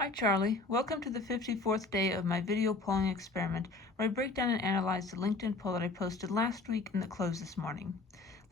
Hi Charlie, welcome to the 54th day of my video polling experiment where I break down and analyze the LinkedIn poll that I posted last week and that closed this morning.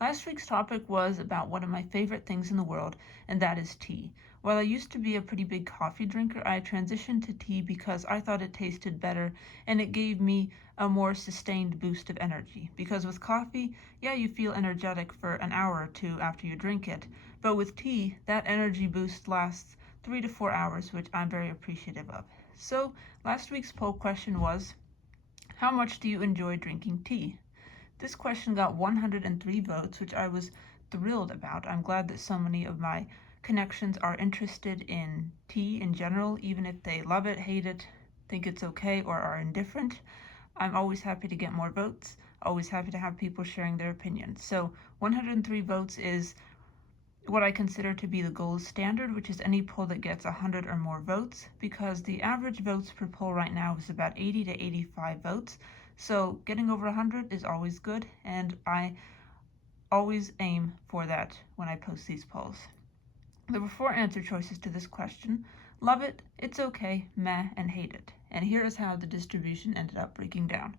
Last week's topic was about one of my favorite things in the world, and that is tea. While I used to be a pretty big coffee drinker, I transitioned to tea because I thought it tasted better and it gave me a more sustained boost of energy. Because with coffee, yeah, you feel energetic for an hour or two after you drink it, but with tea, that energy boost lasts 3 to 4 hours, which I'm very appreciative of. So, last week's poll question was, how much do you enjoy drinking tea? This question got 103 votes, which I was thrilled about. I'm glad that so many of my connections are interested in tea in general, even if they love it, hate it, think it's okay, or are indifferent. I'm always happy to get more votes, always happy to have people sharing their opinions. So 103 votes is what I consider to be the gold standard, which is any poll that gets 100 or more votes, because the average votes per poll right now is about 80 to 85 votes. So getting over 100 is always good, and I always aim for that when I post these polls. There were 4 answer choices to this question: love it, it's okay, meh, and hate it. And here is how the distribution ended up breaking down.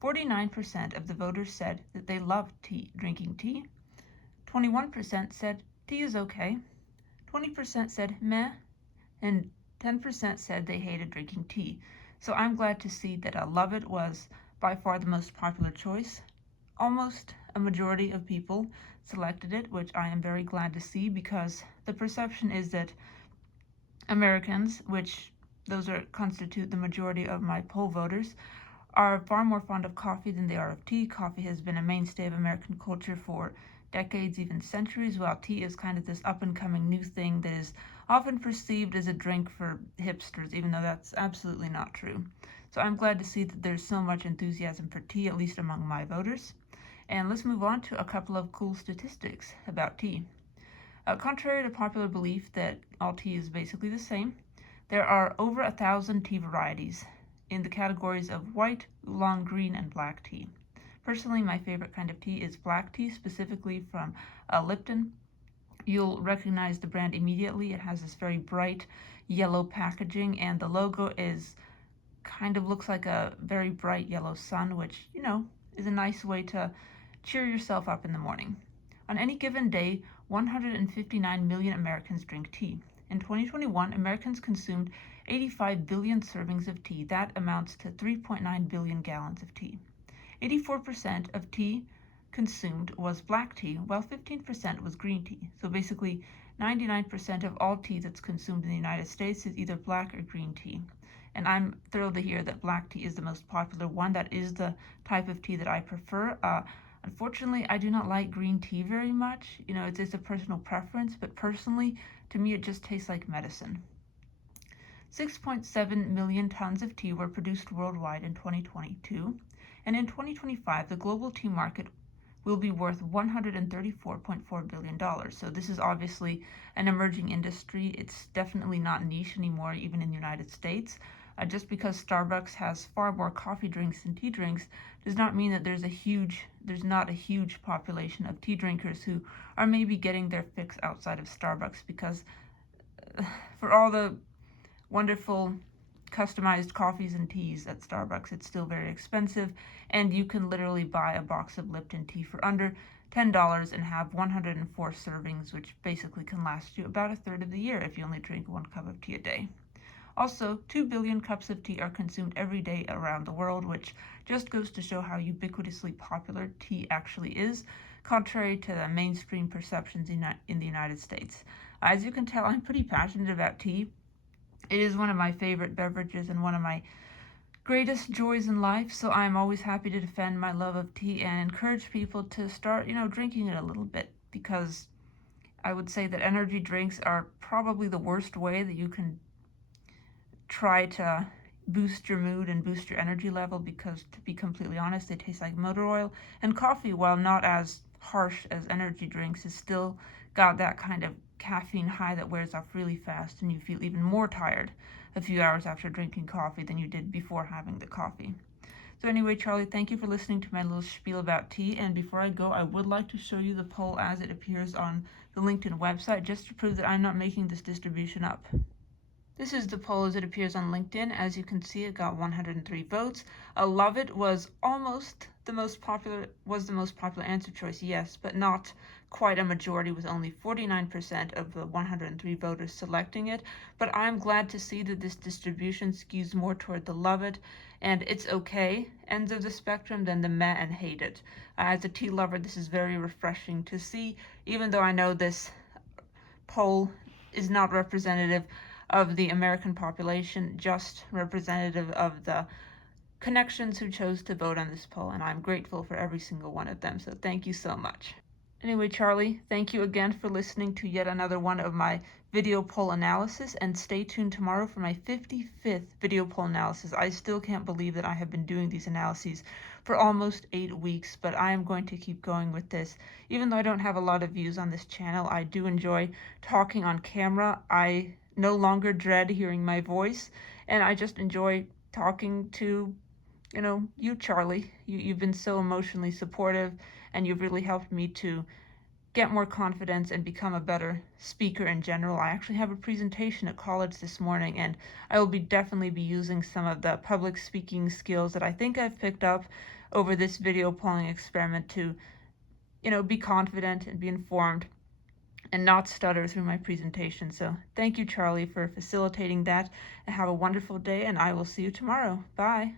49% of the voters said that they loved drinking tea. 21% said tea is okay. 20% said meh, and 10% said they hated drinking tea. So I'm glad to see that I love it was by far the most popular choice. Almost a majority of people selected it, which I am very glad to see, because the perception is that Americans, which constitute the majority of my poll voters, are far more fond of coffee than they are of tea. Coffee has been a mainstay of American culture for decades, even centuries, while tea is kind of this up-and-coming new thing that is often perceived as a drink for hipsters, even though that's absolutely not true. So I'm glad to see that there's so much enthusiasm for tea, at least among my voters. And let's move on to a couple of cool statistics about tea. Contrary to popular belief that all tea is basically the same, there are over 1,000 tea varieties in the categories of white, oolong, green, and black tea. Personally, my favorite kind of tea is black tea, specifically from Lipton. You'll recognize the brand immediately. It has this very bright yellow packaging, and the logo looks like a very bright yellow sun, which, is a nice way to cheer yourself up in the morning. On any given day, 159 million Americans drink tea. In 2021, Americans consumed 85 billion servings of tea. That amounts to 3.9 billion gallons of tea. 84% of tea consumed was black tea, while 15% was green tea. So basically, 99% of all tea that's consumed in the United States is either black or green tea. And I'm thrilled to hear that black tea is the most popular one. That is the type of tea that I prefer. Unfortunately, I do not like green tea very much. It's just a personal preference, but personally, to me, it just tastes like medicine. 6.7 million tons of tea were produced worldwide in 2022, and in 2025, the global tea market will be worth $134.4 billion. So this is obviously an emerging industry. It's definitely not niche anymore, even in the United States. Just because Starbucks has far more coffee drinks than tea drinks does not mean that there's not a huge population of tea drinkers who are maybe getting their fix outside of Starbucks, because for all the wonderful customized coffees and teas at Starbucks, it's still very expensive, and you can literally buy a box of Lipton tea for under $10 and have 104 servings, which basically can last you about a third of the year if you only drink 1 cup of tea a day. Also, 2 billion cups of tea are consumed every day around the world, which just goes to show how ubiquitously popular tea actually is, contrary to the mainstream perceptions in the United States. As you can tell, I'm pretty passionate about tea. It is one of my favorite beverages and one of my greatest joys in life, so I'm always happy to defend my love of tea and encourage people to start, drinking it a little bit, because I would say that energy drinks are probably the worst way that you can try to boost your mood and boost your energy level, because, to be completely honest, they taste like motor oil. And coffee, while not as harsh as energy drinks, is still got that kind of caffeine high that wears off really fast, and you feel even more tired a few hours after drinking coffee than you did before having the coffee. So anyway, Charlie, thank you for listening to my little spiel about tea. And before I go, I would like to show you the poll as it appears on the LinkedIn website, just to prove that I'm not making this distribution up. This is the poll as it appears on LinkedIn. As you can see, it got 103 votes. Love it was almost the most popular answer choice, yes, but not quite a majority, with only 49% of the 103 voters selecting it. But I'm glad to see that this distribution skews more toward the love it and it's okay ends of the spectrum than the meh and hate it. As a tea lover, this is very refreshing to see, even though I know this poll is not representative of the American population, just representative of the connections who chose to vote on this poll, and I'm grateful for every single one of them, so thank you so much. Anyway, Charlie, thank you again for listening to yet another one of my video poll analysis, and stay tuned tomorrow for my 55th video poll analysis. I still can't believe that I have been doing these analyses for almost 8 weeks, but I am going to keep going with this. Even though I don't have a lot of views on this channel, I do enjoy talking on camera. I no longer dread hearing my voice, and I just enjoy talking to you, Charlie. You've been so emotionally supportive, and you've really helped me to get more confidence and become a better speaker in general. I actually have a presentation at college this morning, and I will definitely be using some of the public speaking skills that I think I've picked up over this video polling experiment to, be confident and be informed and not stutter through my presentation. So thank you, Charlie, for facilitating that, and have a wonderful day, and I will see you tomorrow. Bye.